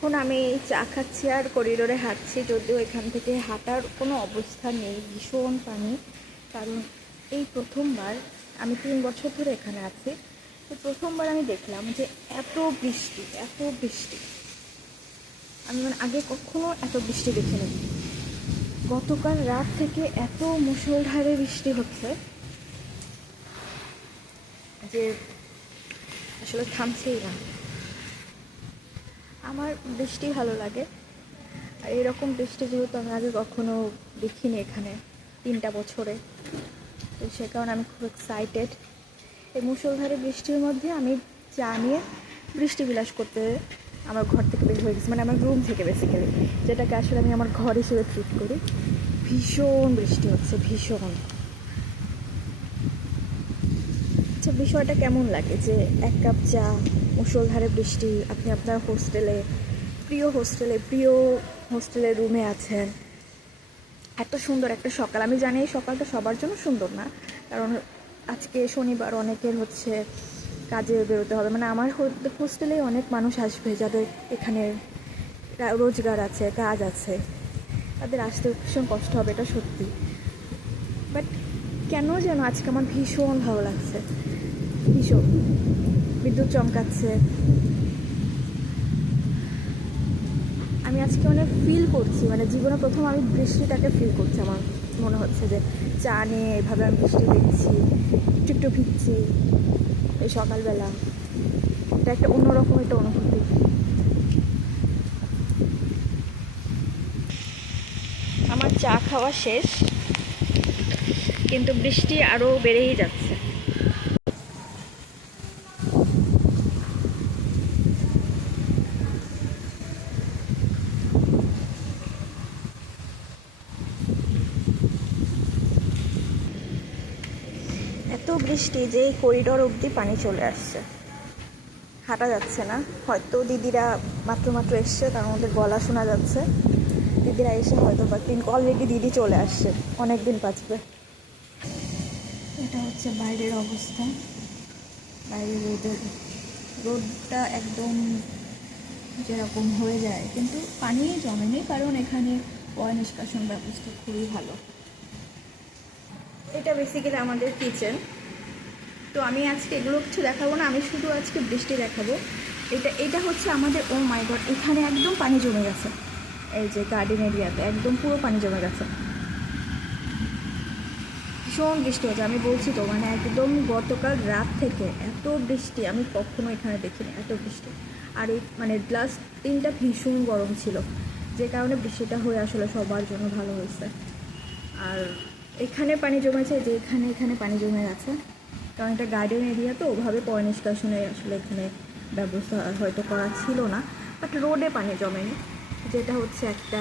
এখন আমি চা খাচ্ছি আর করিডোরে হাঁটছি, যদিও এখান থেকে হাঁটার কোনো অবস্থা নেই, ভীষণ পানি। কারণ এই প্রথমবার, আমি 3 বছর ধরে এখানে আছি, তো প্রথমবার আমি দেখলাম যে এত বৃষ্টি, এত বৃষ্টি। আমি আগে কখনো এত বৃষ্টি দেখিনি। গতকাল রাত থেকে এত মুষলধারে বৃষ্টি হচ্ছে যে আসলে থামছেই না। আমার বৃষ্টি ভালো লাগে, আর এরকম বৃষ্টি যেহেতু আমি আগে কখনো দেখিনি এখানে 3 বছরে, তো সে কারণে আমি খুব এক্সাইটেড। এই মুষলধারে বৃষ্টির মধ্যে আমি চা নিয়ে বৃষ্টি বিলাস করতে আমার ঘর থেকে বের হয়ে গেছি, মানে আমার রুম থেকে বেসিক্যালি, যেটাকে আসলে আমি আমার ঘর হিসেবে ট্রিট করি। ভীষণ বৃষ্টি হচ্ছে, ভীষণ। আচ্ছা, বিষয়টা কেমন লাগে যে 1 কাপ চা, মুষলধারে বৃষ্টি, আপনি আপনার প্রিয় হোস্টেলের রুমে আছেন, এত সুন্দর একটা সকাল। আমি জানি এই সকালটা সবার জন্য সুন্দর না, কারণ আজকে শনিবার, অনেকের হচ্ছে কাজে বেরোতে হবে। মানে আমার হোস্টেলে অনেক মানুষ আসবে যাদের এখানে রোজগার আছে, কাজ আছে, তাদের আসতে ভীষণ কষ্ট হবে, এটা সত্যি। বাট কেন যেন আজকে আমার ভীষণ ভালো লাগছে, ভীষণ। বিদ্যুৎ চমকাচ্ছে, আমি আজকে অনেক ফিল করছি, মানে জীবনে প্রথম আমি বৃষ্টিটাকে ফিল করছি। আমার মনে হচ্ছে যে চা নিয়ে এভাবে আমি বৃষ্টি দেখছি, একটু একটু ভিজছি এই সকালবেলা, এটা একটা অন্যরকম একটা অনুভূতি। আমার চা খাওয়া শেষ, কিন্তু বৃষ্টি আরও বেড়েই যাচ্ছে। এত বৃষ্টি যে করিডোর অবধি পানি চলে আসছে, হাঁটা যাচ্ছে না। হয়তো দিদিরা মাত্র এসছে, তার মধ্যে গলা শোনা যাচ্ছে। দিদিরা এসে হয়তো বা অলরেডি দিদি চলে আসছে, অনেক দিন বাঁচবে। এটা হচ্ছে বাইরের অবস্থা, বাইরের রোদটা একদম যেরকম হয়ে যায়, কিন্তু পানি জমেনি, কারণ এখানে পয় নিষ্কাশন ব্যবস্থা খুবই ভালো। এটা বেসিক্যালি আমাদের কিচেন। তো আমি আজকে এগুলো কিছু দেখাবো না, আমি শুধু আজকে বৃষ্টি দেখাবো। এটা হচ্ছে আমাদের, ও মাই গড, এখানে একদম পানি জমে গেছে। এই যে গার্ডেন এরিয়াতে একদম পুরো পানি জমে গেছে, ভীষণ বৃষ্টি হচ্ছে। আমি বলছি তো, মানে একদম গতকাল রাত থেকে এত বৃষ্টি আমি কখনো এখানে দেখিনি, এত বৃষ্টি। আর এই মানে লাস্ট দিনটা ভীষণ গরম ছিল, যে কারণে বৃষ্টিটা হয়ে আসলে সবার জন্য ভালো হয়েছে। আর এখানে পানি জমেছে, যে এখানে পানি জমে গেছে, কারণ এটা গার্ডেন এরিয়া, তো ওভাবে পয় নিষ্কাশনের আসলে এখানে ব্যবস্থা হয়তো করা ছিল না। বাট রোডে পানি জমেনি, যেটা হচ্ছে একটা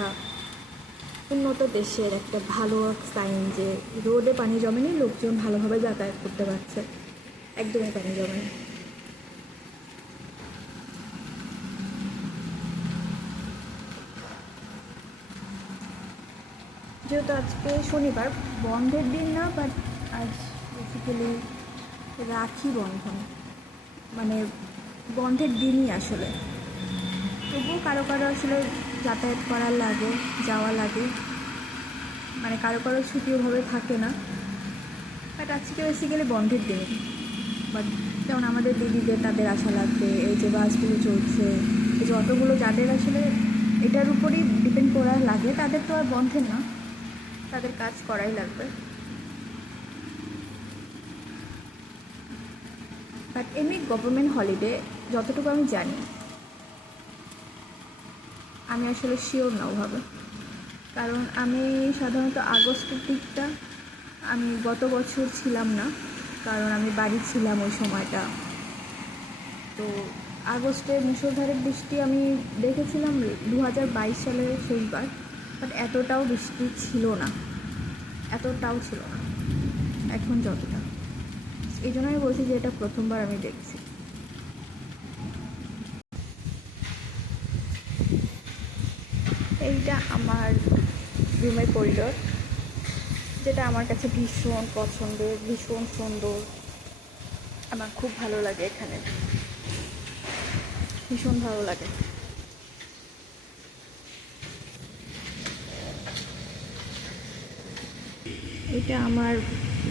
উন্নত দেশের একটা ভালো সাইন, যে রোডে পানি জমেনি, লোকজন ভালোভাবে যাতায়াত করতে পারছে, একদমই পানি জমেনি। যেহেতু আজকে শনিবার, বন্ধের দিন না, বাট আজ বেসিক্যালি রাখি বন্ধন, মানে বন্ধের দিনই আসলে। তবুও কারো আসলে যাতায়াত করার লাগে, যাওয়া লাগে, মানে কারো ছুটি ওভাবে থাকে না। বাট আজকে বেসিক্যালি বন্ধের দিন। বাট যেমন আমাদের দিদিদের, তাদের আসা লাগবে, এই যে বাসগুলো চলছে, এই যে অটোগুলো, যাদের আসলে এটার উপরেই ডিপেন্ড করা লাগে, তাদের তো আর বন্ধের না, তাদের কাজ করাই লাগবে। বাট এমনি গভর্নমেন্ট হলিডে যতটুকু আমি জানি, আমি আসলে শিওর না ওভাবে, কারণ আমি সাধারণত আগস্টের দিকটা, আমি গত বছর ছিলাম না, কারণ আমি বাড়ি ছিলাম ওই সময়টা। তো আগস্টে মুষলধারে বৃষ্টি আমি দেখেছিলাম 2022 সালের শেষবার, বাট এতটাও বৃষ্টি ছিল না, এখন যতটা। এই জন্য আমি বলছি যে এটা প্রথমবার আমি দেখছি। এইটা আমার রুমের করিডোর, যেটা আমার কাছে ভীষণ পছন্দের, ভীষণ সুন্দর, আমার খুব ভালো লাগে এখানে, ভীষণ ভালো লাগে। এটা আমার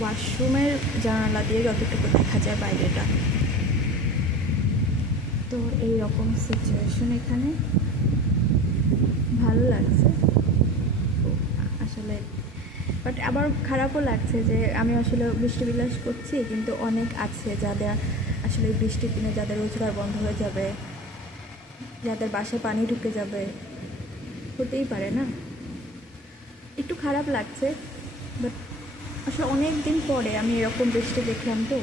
ওয়াশরুমের জানালা দিয়ে যতটুকু দেখা যায় বাইরেটা। তো এইরকম সিচুয়েশন এখানে, ভালো লাগছে আসলে, বাট আবার খারাপও লাগছে যে আমি আসলে বৃষ্টি বিলাস করছি, কিন্তু অনেক আছে যাদের আসলে বৃষ্টির দিনে যাদের রোজগার বন্ধ হয়ে যাবে, যাদের বাসায় পানি ঢুকে যাবে, হতেই পারে না। একটু খারাপ লাগছে, বাট আসলে অনেক দিন পরে আমি এরকম বৃষ্টি দেখলাম, তো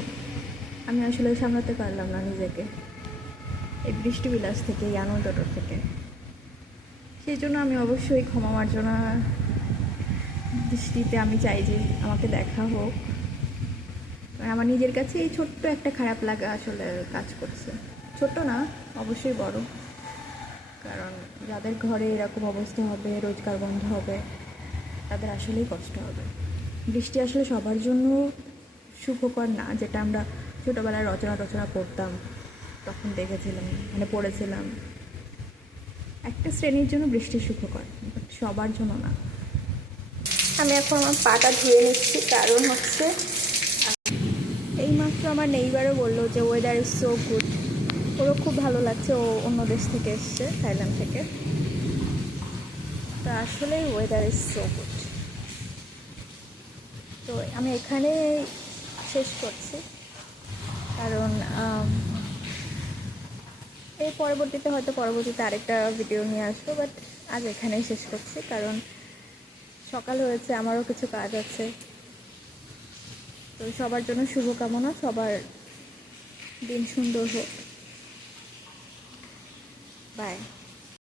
আমি আসলে সামলাতে পারলাম না নিজেকে এই বৃষ্টি বিলাস থেকে, এই আনন্দটার থেকে। সেই জন্য আমি অবশ্যই ক্ষমা মার্জনা দৃষ্টিতে আমি চাই যে আমাকে দেখা হোক। আমার নিজের কাছে এই ছোট্ট একটা খারাপ লাগা আসলে কাজ করছে। ছোট না, অবশ্যই বড়, কারণ যাদের ঘরে এরকম অবস্থা হবে, রোজগার বন্ধ হবে, তাদের আসলেই কষ্ট হবে। বৃষ্টি আসলে সবার জন্য সুখকর না, যেটা আমরা ছোটোবেলায় রচনা পড়তাম তখন দেখেছিলাম, মানে পড়েছিলাম। একটা শ্রেণীর জন্য বৃষ্টি সুখকর, বাট সবার জন্য না। আমি এখন আমার পাটা ধুয়ে নিচ্ছি, কারণ হচ্ছে এইমাত্র আমার নেইবারও বললো যে ওয়েদার ইজ সো গুড, ওরও খুব ভালো লাগছে, ও অন্য দেশ থেকে এসছে, থাইল্যান্ড থেকে। তো আসলে ওয়েদার ইজ সো গুড। তো আমি এখানে শেষ করছি, কারণ এই পরবর্তীতে আরেকটা ভিডিও নিয়ে আসবো, বাট আজ এখানেই শেষ করছি, কারণ সকাল হয়েছে, আমারও কিছু কাজ আছে। তো সবার জন্য শুভকামনা, সবার দিন সুন্দর হোক। বাই।